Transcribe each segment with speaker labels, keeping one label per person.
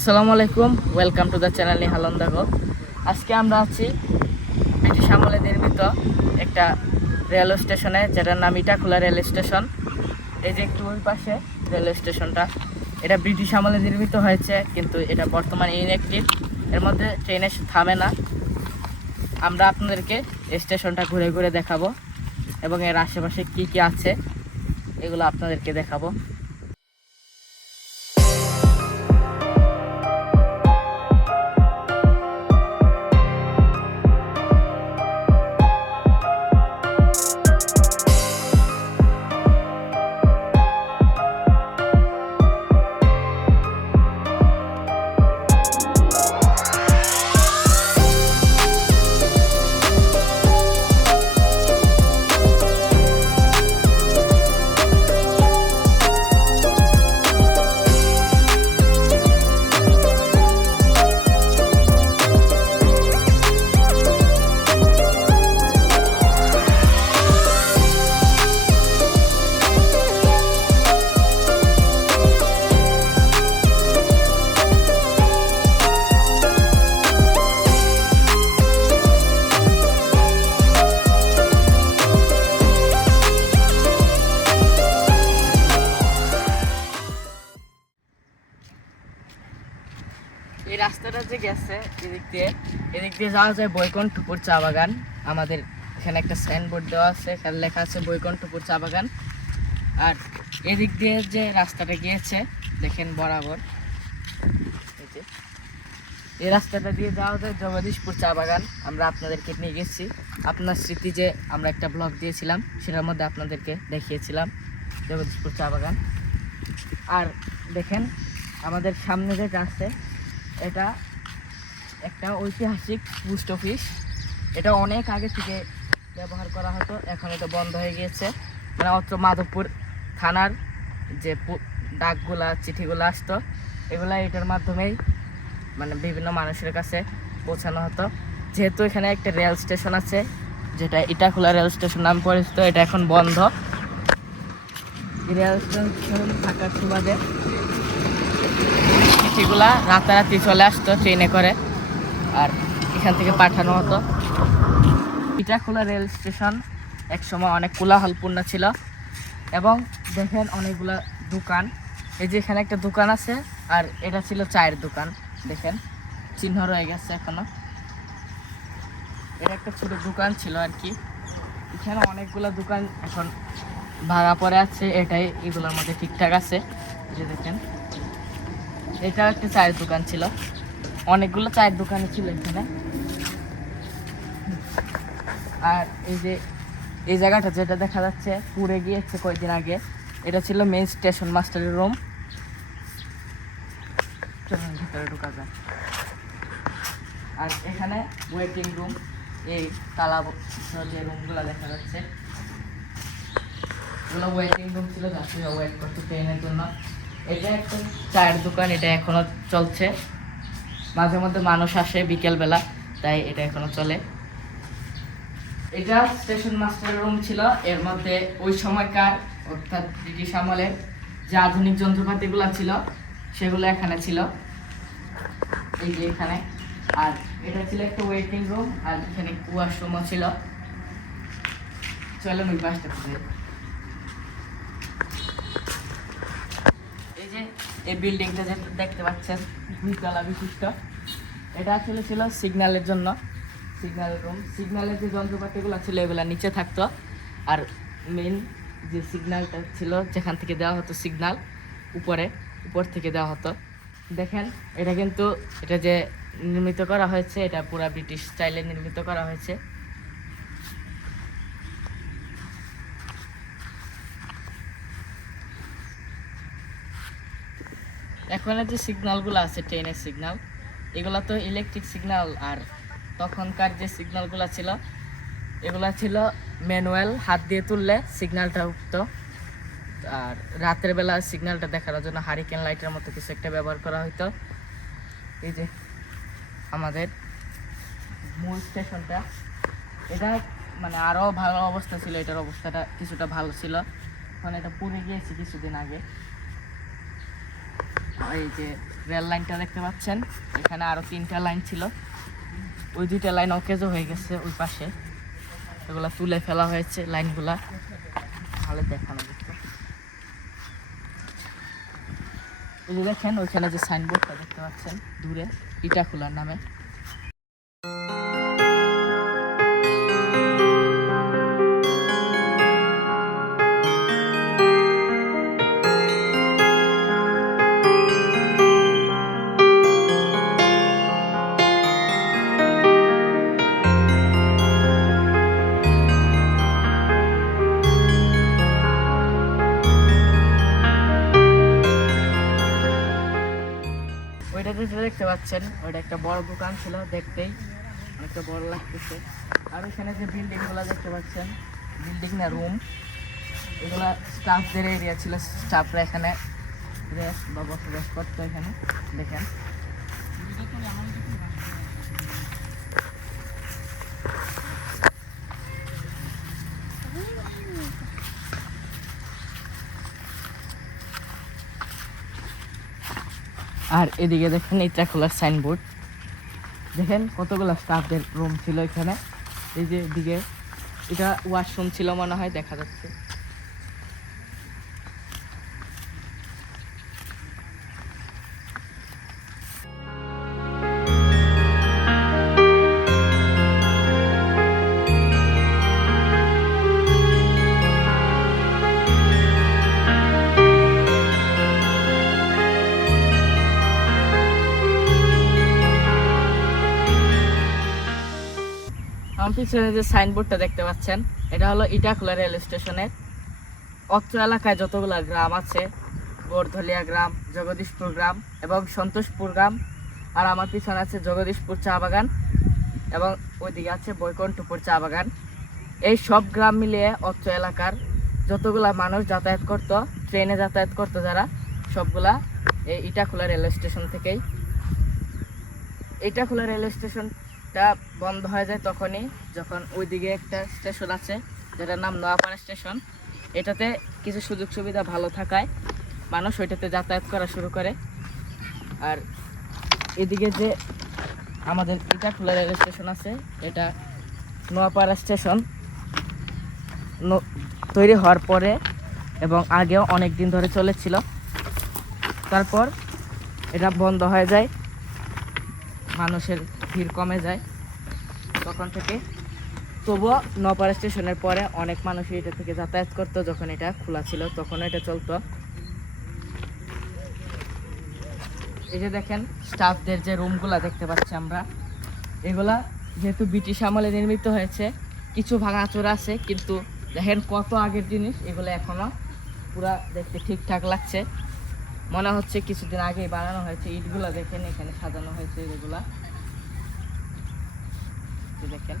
Speaker 1: আসসালামু আলাইকুম। Welcome to the channel নিহালন আজকে আমরা আছি ব্রিটিশ আমলে নির্মিত একটা রেল স্টেশনে, যেটার নাম ইটাখোলা রেল স্টেশন। এই যে একটু ওই পাশে রেল স্টেশনটা। এটা ব্রিটিশ আমলে নির্মিত হয়েছে, কিন্তু এটা বর্তমানে ইনঅ্যাক্টিভ এর মধ্যে ট্রেনে থামে না। আমরা আপনাদেরকে স্টেশনটা ঘুরে ঘুরে দেখাবো এবং এর আশেপাশে কি কি আছে, এগুলো আপনাদেরকে দেখাবো। এই রাস্তাটা যে গেছে এদিক দিয়ে এদিক দিয়ে যাওয়া যায় বৈকুণ্ঠপুর চা বাগান। আমাদের এখানে একটা সাইনবোর্ড দেওয়া আছে, এখানে লেখা আছে বৈকুণ্ঠপুর চা বাগান। আর এদিক দিয়ে যে রাস্তাটা গিয়েছে, দেখেন বরাবর। এই রাস্তাটা দিয়ে যাওয়া যায় জগদীশপুর চা বাগান। আমরা আপনাদেরকে নিয়ে গেছি। আপনার স্মৃতি যে আমরা একটা ব্লগ দিয়েছিলাম, সেটার মধ্যে আপনাদেরকে দেখিয়েছিলাম, জগদীশপুর চা বাগান। আর দেখেন, আমাদের সামনে যেটা আছে এটা একটা ঐতিহাসিক পোস্ট অফিস। এটা অনেক আগে থেকে ব্যবহার করা হতো, এখন এটা বন্ধ হয়ে গিয়েছে। মানে অত্র মাধবপুর থানার যে ডাকগুলা, চিঠিগুলো আসতো, এগুলা এটার মাধ্যমেই মানে বিভিন্ন মানুষের কাছে পৌঁছানো হতো। যেহেতু এখানে একটা রেল স্টেশন আছে, যেটা ইটাখোলা রেল স্টেশন নাম পরিচিত, এটা এখন বন্ধ। রেল স্টেশন থাকার সুবাদে চিঠিগুলা রাতারাতি চলে আসতো ট্রেনে করে আর এখান থেকে পাঠানো হতো। ইটাখোলা রেল স্টেশন একসময় অনেক কোলাহলপূর্ণ ছিল এবং দেখেন অনেকগুলা দোকান। এই যে এখানে একটা দোকান আছে আর এটা ছিল চায়ের দোকান, দেখেন। চিহ্ন রয়ে গেছে এখনও। এটা একটা ছোট দোকান ছিল আর কি। এখানে অনেকগুলা দোকান এখন ভাড়া পড়ে আছে, এটাই এগুলোর মধ্যে ঠিকঠাক আছে। যে দেখেন। এটা একটা চায়ের দোকান ছিল। অনেকগুলো চায়ের দোকান ছিল এখানে। আর এই যে, এই জায়গাটা যেটা দেখা যাচ্ছে, পুড়ে গিয়েছে কয়েকদিন আগে, এটা ছিল মেইন স্টেশন মাস্টারের রুম ভিতরে ঢোকা যায় আর এখানে ওয়েটিং রুম এই তালা যে রুমগুলো দেখা যাচ্ছে। ওয়েটিং রুম ছিল যাত্রীরা ওয়েট করতো ট্রেনের জন্য। এটা একটা চায়ের দোকান, এটা এখনও চলছে। মাঝে মধ্যে মানুষ আসে বিকেলবেলা, তাই এটা এখনও চলে। এটা স্টেশন মাস্টার রুম ছিল, এর মধ্যে ওই সময়কার, অর্থাৎ ব্রিটিশ আমলের যে আধুনিক যন্ত্রপাতিগুলো ছিল, সেগুলো এখানে ছিল। এই যে এখানে। আর এটা ছিল একটা ওয়েটিং রুম আর এখানে ওয়াশরুমও ছিল। চলো ওই বাসটা খুঁজে এই যে এই বিল্ডিংটা যে দেখতে পাচ্ছেন দুইতলা বিশিষ্ট। এটা আসলে ছিল সিগন্যালের জন্য সিগন্যাল রুম সিগন্যালের যে যন্ত্রপাতিগুলো ছিল, এগুলো নিচে থাকতো। আর মেন যে সিগন্যালটা ছিল, যেখান থেকে দেওয়া হতো সিগন্যাল উপরে, উপর থেকে দেওয়া হতো। দেখেন, এটা কিন্তু, এটা যে নির্মিত করা হয়েছে, এটা পুরা ব্রিটিশ স্টাইলে নির্মিত করা হয়েছে। এখন যে সিগনালগুলো আছে ট্রেনের সিগনাল এগুলো তো ইলেকট্রিক সিগনাল আর তখনকার যে সিগনালগুলো ছিল, এগুলা ছিল ম্যানুয়াল হাত দিয়ে তুললে সিগনালটা উঠতো। আর রাতের বেলা সিগন্যালটা দেখানোর জন্য হারিকেন লাইটের মতো কিছু একটা ব্যবহার করা হতো এই যে আমাদের মূল স্টেশনটা, এটা মানে আরও ভালো অবস্থা ছিল, এটার অবস্থাটা কিছুটা ভালো ছিল। এখন এটা পুড়ে গিয়েছে কিছুদিন আগে। এই যে রেল লাইনটা দেখতে পাচ্ছেন, এখানে আরও তিনটা লাইন ছিল। ওই দুইটা লাইন অকেজো হয়ে গেছে ওই পাশে। এগুলো তুলে ফেলা হয়েছে লাইনগুলা। ভালো দেখানো ওই যে দেখেন, ওইখানে যে সাইনবোর্ডটা দেখতে পাচ্ছেন, দূরে, ইটা খোলার নামে। পাচ্ছেন। ওইটা একটা বড় দোকান ছিল দেখতেই। অনেকটা বড় লাগতেছে। আর এখানে যে বিল্ডিংগুলা দেখতে পাচ্ছেন, বিল্ডিং না, রুম। এগুলা স্টাফদের এরিয়া ছিল স্টাফরা এখানে রেস্ট বা বসবাস করতো এখানে, দেখেন। আর এদিকে দেখেন এটা খোলার সাইনবোর্ড দেখেন কতগুলো স্টাফদের রুম ছিল এখানে। এই যে এদিকে, এটা ওয়াশরুম ছিল মনে হয়, দেখা যাচ্ছে। পিছনে যে সাইনবোর্ডটা দেখতে পাচ্ছেন, এটা হলো ইটাখোলা রেল স্টেশনের। অত্র এলাকায় যতগুলো গ্রাম আছে গোরধলিয়া গ্রাম, জগদীশপুর গ্রাম এবং সন্তোষপুর গ্রাম, আর আমার পিছনে আছে জগদীশপুর চা বাগান এবং ওইদিকে আছে বৈকুণ্ঠপুর চা বাগান। এই সব গ্রাম মিলিয়ে অত্র এলাকার যতগুলা মানুষ যাতায়াত করতো, ট্রেনে যাতায়াত করতো যারা, সবগুলা এই ইটাখোলা রেল স্টেশন থেকেই। ইটাখোলা রেল স্টেশনটা বন্ধ হয়ে যায় তখনই, যখন ওইদিকে একটা স্টেশন আছে, যেটার নাম নোয়াপাড়া স্টেশন এটাতে কিছু সুযোগ সুবিধা ভালো থাকায় মানুষ ওইটাতে যাতায়াত করা শুরু করে। আর এদিকে যে আমাদের ইটাখোলা রেল স্টেশন আছে, এটা নোয়াপাড়া স্টেশন তৈরি হওয়ার পরে এবং আগেও অনেক দিন ধরে চলেছিল। তারপর এটা বন্ধ হয়ে যায়। মানুষের ভিড় কমে যায় তখন থেকে। তবুও নপাড়া স্টেশনের পরে অনেক মানুষ এটা থেকে যাতায়াত করতো যখন এটা খোলা ছিল তখন এটা চলতো। এই যে দেখেন স্টাফদের যে রুমগুলা দেখতে পাচ্ছি আমরা, এগুলা যেহেতু ব্রিটিশ আমলে নির্মিত হয়েছে, কিছু ভাঙাচোরা আছে, কিন্তু দেখেন কত আগের জিনিস, এগুলো এখনও পুরা দেখতে ঠিকঠাক লাগছে। মনে হচ্ছে কিছুদিন আগেই বানানো হয়েছে, ইটগুলা দেখেন, এখানে সাজানো হয়েছে এগুলা। দেখেন।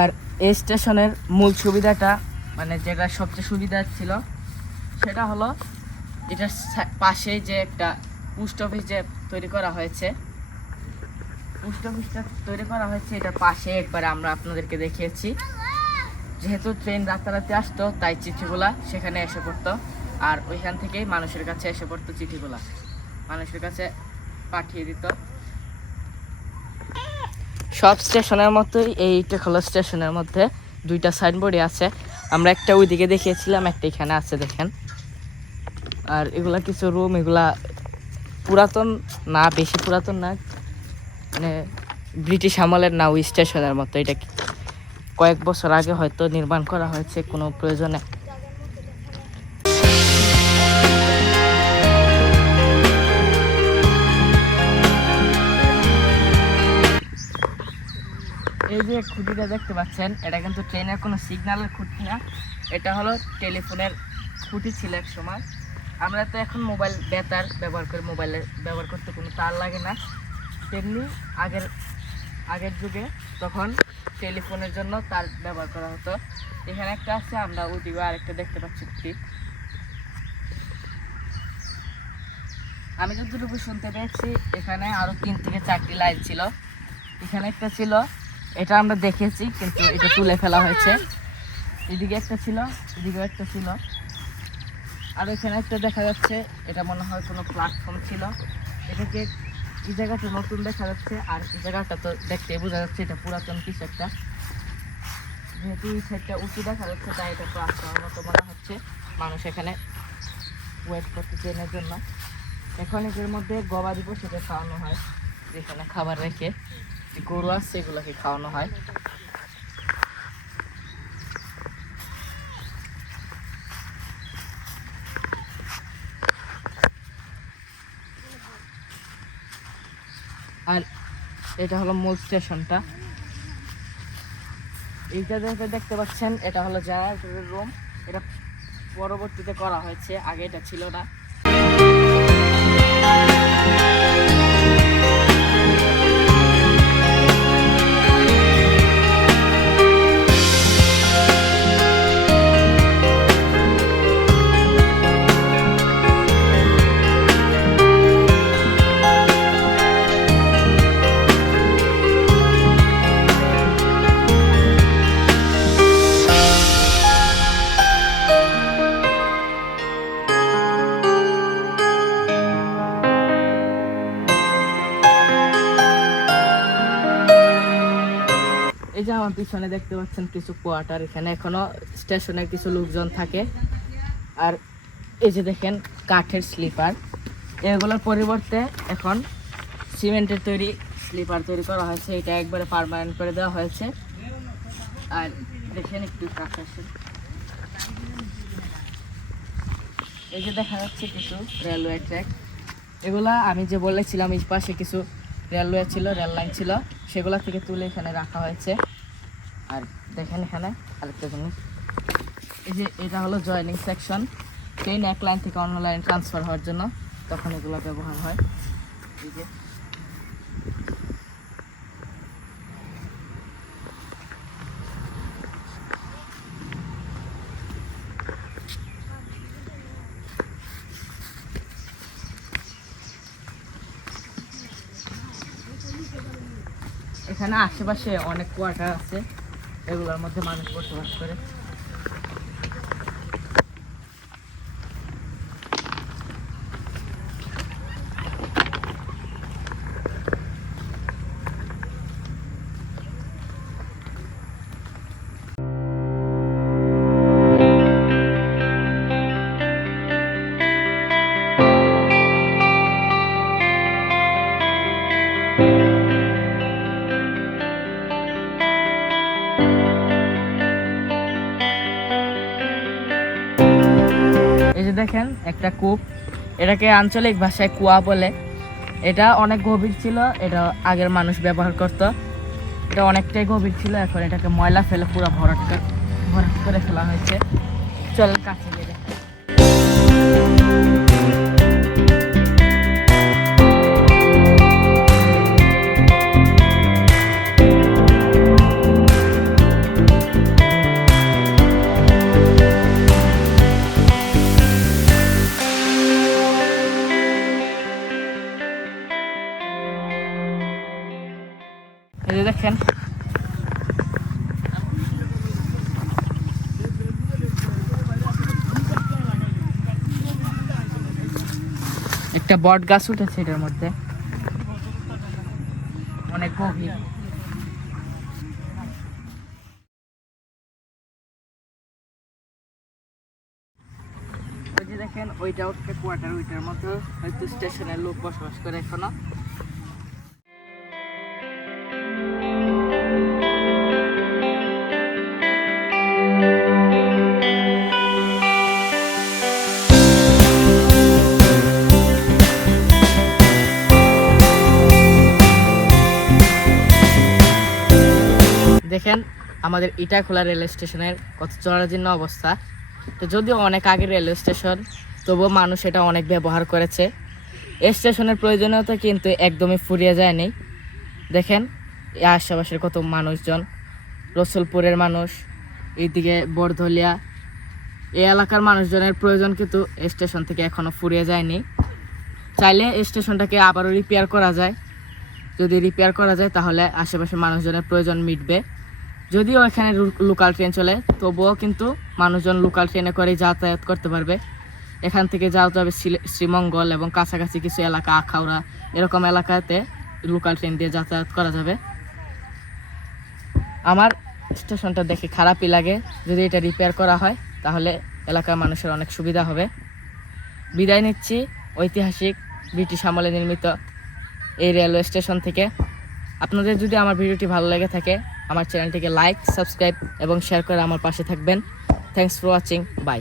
Speaker 1: আর এই স্টেশনের মূল সুবিধাটা মানে যেটা সবচেয়ে সুবিধা ছিল, সেটা হলো এটার পাশে যে একটা পোস্ট অফিস যে তৈরি করা হয়েছে পোস্ট অফিসটা তৈরি করা হয়েছে, এটার পাশে একবার আমরা আপনাদেরকে দেখিয়েছি। যেহেতু ট্রেন রাতারাতি আসতো, তাই চিঠিগুলা সেখানে এসে পড়তো। আর ওইখান থেকেই মানুষের কাছে এসে পড়তো চিঠিগুলা। মানুষের কাছে পাঠিয়ে দিত। সব স্টেশনের মতোই এই টেকলা স্টেশনের মধ্যে দুইটা সাইনবোর্ডই আছে। আমরা একটা ওইদিকে দেখিয়েছিলাম, একটা এখানে আছে, দেখেন। আর এগুলা কিছু রুম এগুলা পুরাতন না, বেশি পুরাতন না মানে ব্রিটিশ আমলের না ওই স্টেশনের মতো। এটা কয়েক বছর আগে হয়তো নির্মাণ করা হয়েছে, কোনো প্রয়োজনে। এই যে খুঁটিটা দেখতে পাচ্ছেন, এটা কিন্তু ট্রেনের কোনো সিগন্যালের খুঁটি না। এটা হলো টেলিফোনের খুঁটি ছিল এক সময়। আমরা তো এখন মোবাইল, বেতার ব্যবহার করি মোবাইলে ব্যবহার করতে কোনো তার লাগে না। তেমনি আগের আগের যুগে তখন টেলিফোনের জন্য তার ব্যবহার করা হতো। এখানে একটা আছে, আমরা ওইদিকে আরেকটা দেখতে পাচ্ছি খুঁটি আমি যতটুকু শুনতে পেয়েছি, এখানে আরও তিন থেকে চারটি লাইন ছিল। এখানে একটা ছিল, এটা আমরা দেখেছি, কিন্তু এটা তুলে ফেলা হয়েছে। এদিকে একটা ছিল এদিকে একটা ছিল। আর এখানে একটা দেখা যাচ্ছে, এটা মনে হয় কোনো প্ল্যাটফর্ম ছিল। এটাকে এই জায়গাটা নতুন দেখা যাচ্ছে, আর এই জায়গাটা তো দেখতে বোঝা যাচ্ছে এটা পুরাতন কিছু একটা। যেহেতু এই সাইডটা উঁচু দেখা যাচ্ছে, তাই এটা প্ল্যাটফর্মের মতো মনে হচ্ছে। মানুষ এখানে ওয়েট করতে ট্রেনের জন্য। এখন এটার মধ্যে গবাদি পশুকে খাওয়ানো হয়, যেখানে খাবার রেখে গরু আছে এগুলোকে খাওয়ানো হয় আর এটা হলো মূল স্টেশনটা। এইটা দেখতে দেখতে পাচ্ছেন, এটা হলো জায়গা রুম। এটা পরবর্তীতে করা হয়েছে, আগে এটা ছিল না। যে আমার পিছনে দেখতে পাচ্ছেন কিছু কোয়ার্টার এখানে। এখনও স্টেশনে কিছু লোকজন থাকে। আর এই যে দেখেন, কাঠের স্লিপার। এগুলোর পরিবর্তে এখন সিমেন্টের তৈরি, স্লিপার তৈরি করা হয়েছে। এটা একবারে পারমানেন্ট করে দেওয়া হয়েছে। আর দেখেন একটু এই যে দেখা যাচ্ছে কিছু রেলওয়ে ট্র্যাক এগুলা আমি যে বলেছিলাম, এই পাশে কিছু রেলওয়ে ছিল রেল লাইন ছিল, সেগুলা থেকে তুলে এখানে রাখা হয়েছে। আর দেখেন এখানে আরেকটা জিনিস। এই যে এটা হলো জয়েনিং সেকশন ট্রেন এক লাইন থেকে অন্য লাইন ট্রান্সফার হওয়ার জন্য তখন এগুলো ব্যবহার হয়। এই যে। এখানে আশেপাশে অনেক কোয়ার্টার আছে। এগুলোর মধ্যে মানুষ বসবাস করে। একটা কূপ। এটাকে আঞ্চলিক ভাষায় কুয়া বলে। এটা অনেক গভীর ছিল, এটা আগের মানুষ ব্যবহার করত। এটা অনেকটাই গভীর ছিল, এখন এটাকে ময়লা ফেলে পুরো ভরাট করে ভরাট করে ফেলা হয়েছে। চল কাছে। একটা বট গাছ উঠেছে এটার মধ্যে। অনেক গভীর। দেখেন, ওইটা হচ্ছে কোয়ার্টার ওইটার মতো হয়তো স্টেশনের লোক বসবাস করে এখনও। দেখেন, আমাদের ইটাখোলা রেল স্টেশনের কত জরাজীর্ণ অবস্থা। তো যদিও অনেক আগে রেলওয়ে স্টেশন, তবুও মানুষ এটা অনেক ব্যবহার করেছে। এই স্টেশনের প্রয়োজনীয়তা কিন্তু একদমই ফুরিয়ে যায়নি। দেখেন এই আশেপাশের কত মানুষজন, রসুলপুরের মানুষ, এইদিকে বরধলিয়া এই এলাকার মানুষজনের প্রয়োজন কিন্তু স্টেশন থেকে এখনও ফুরিয়ে যায়নি। চাইলে স্টেশনটাকে আবারও রিপেয়ার করা যায়। যদি রিপেয়ার করা যায়, তাহলে আশেপাশে মানুষজনের প্রয়োজন মিটবে। যদিও এখানে লোকাল ট্রেন চলে, তবুও কিন্তু মানুষজন লোকাল ট্রেনে করে যাতায়াত করতে পারবে। এখান থেকে যাওয়া যাবে শ্রী- শ্রীমঙ্গল এবং কাছাকাছি কিছু এলাকা, আখাউড়া, এরকম এলাকাতে লোকাল ট্রেন দিয়ে যাতায়াত করা যাবে। আমার স্টেশনটা দেখে খারাপই লাগে, যদি এটা রিপেয়ার করা হয়, তাহলে এলাকার মানুষের অনেক সুবিধা হবে। বিদায় নিচ্ছি, ঐতিহাসিক ব্রিটিশ আমলে নির্মিত এই রেলওয়ে স্টেশন থেকে। আপনাদের যদি আমার ভিডিওটি ভালো লেগে থাকে আমার চ্যানেলটিকে লাইক সাবস্ক্রাইব এবং শেয়ার করে আমার পাশে থাকবেন। Thanks for watching by